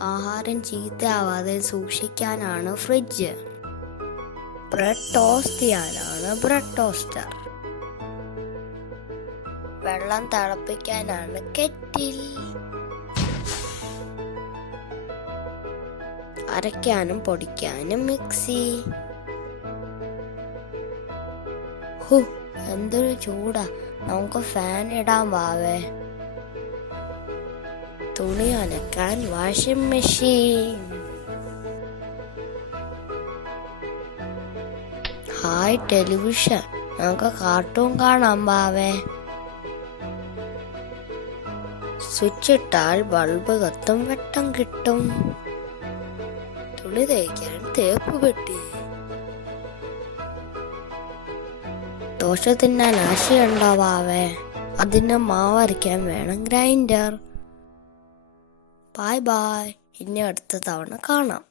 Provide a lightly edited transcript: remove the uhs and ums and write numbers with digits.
ആഹാരം ചീത്തയാവാതെ സൂക്ഷിക്കാനാണ് fridge. Bread toast ചെയ്യാനാണ് bread toaster. വെള്ളം തിളപ്പിക്കാനാണ് കെറ്റിൽ. അരയ്ക്കാനും പൊടിക്കാനും മിക്സി. എന്തൊരു ചൂടാ, നമുക്ക് ഫാൻ ഇടാൻ വാവേ. തുണി അലക്കാൻ വാഷിംഗ് മെഷീൻ. ഹായ് ടെലിവിഷൻ, നമുക്ക് കാർട്ടൂൺ കാണാൻ വാവേ. സ്വിച്ച് ഇട്ടാൽ ബൾബ് കത്തും, വെട്ടം കിട്ടും. തുണി തേക്കാൻ തേപ്പ് പെട്ടി. ദോശ തിന്നാൻ ആശയുണ്ടാവാവേ, അതിന് മാവരയ്ക്കാൻ വേണം ഗ്രൈൻഡർ. ബൈ ബൈ, ഇനി അടുത്ത തവണ കാണാം.